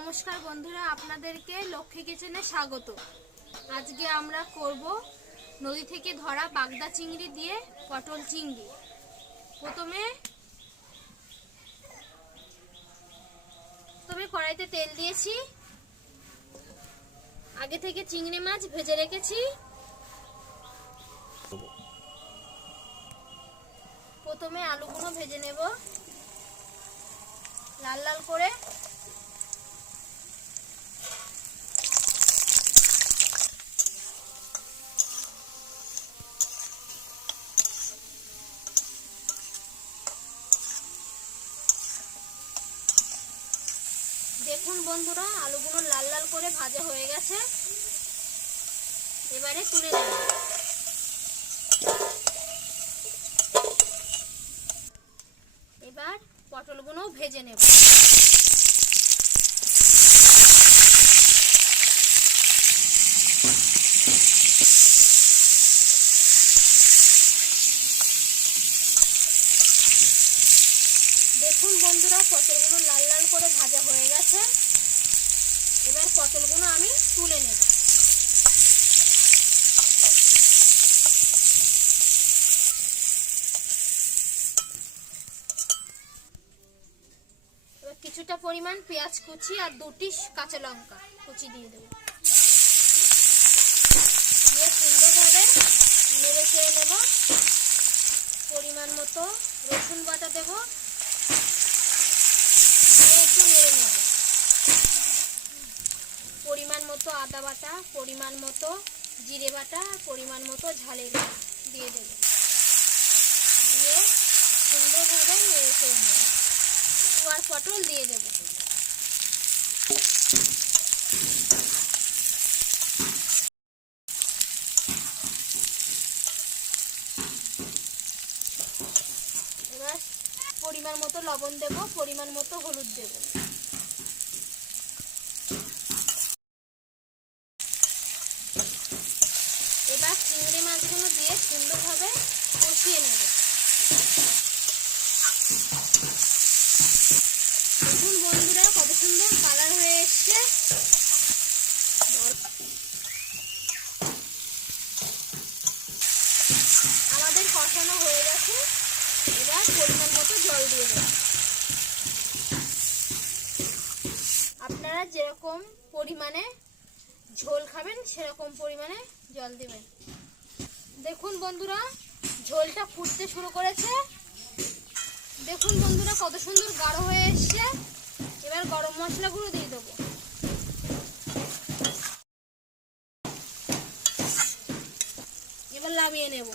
নমস্কার বন্ধুরা, আপনাদেরকে লক্ষ্মী কিচেনে স্বাগত। আজকে আমরা করব নদী থেকে ধরা বাগদা চিংড়ি দিয়ে পটল চিংড়ি। প্রথমে কড়াইতে তেল দিয়েছি। আগে থেকে চিংড়ি মাছ ভেজে রেখেছি। প্রথমে আলুগুলো ভেজে নেব লাল লাল করে। দেখুন বন্ধুরা, আলুগুলো লাল লাল করে ভাজা হয়ে গেছে। এবারে তুলে নেব। এবার পটলগুলো ভেজে নেব। দেখুন বন্ধুরা, পটলগুলো লাল লাল করে ভাজা হয়ে গেছে। এবার পটলগুলো আমি তুলে নেব। এবার কিছুটা পরিমাণ পেঁয়াজ কুচি আর দুটি কাঁচা লঙ্কা কুচি দিয়ে দেব। দিয়ে সুন্দরভাবে নেড়ে চেড়ে নেব। পরিমাণ মতো রসুন বাটা দেব। একটু নেড়ে নেব। পরিমাণ মতো আদা বাটা, পরিমাণ মতো জিরে বাটা, পরিমাণ মতো ঝালের দিয়ে দেব। দিয়ে সুন্দরভাবে নেড়ে চেড়ে নেব। আর পটল দিয়ে দেব। এবার পরিমাণ মতো লবণ দেব, পরিমাণ মতো হলুদ দেব। এবার চিংড়ি মাছগুলো দিয়ে সুন্দরভাবে কষিয়ে নেব। দেখুন বন্ধুরা, কত সুন্দর কালার হয়ে এসছে। আমাদের কষানো হয়ে গেছে। এবার পরিমাণ মতো জল দিয়ে দেব। আপনারা যেরকম পরিমাণে ঝোল খাবেন সেরকম পরিমাণে জল দিবেন। দেখুন বন্ধুরা, ঝোলটা ফুটতে শুরু করেছে। দেখুন বন্ধুরা, কত সুন্দর গাঢ় হয়ে এসছে। এবার গরম মশলা গুঁড়ো দিয়ে দেবো। এবার নামিয়ে নেব।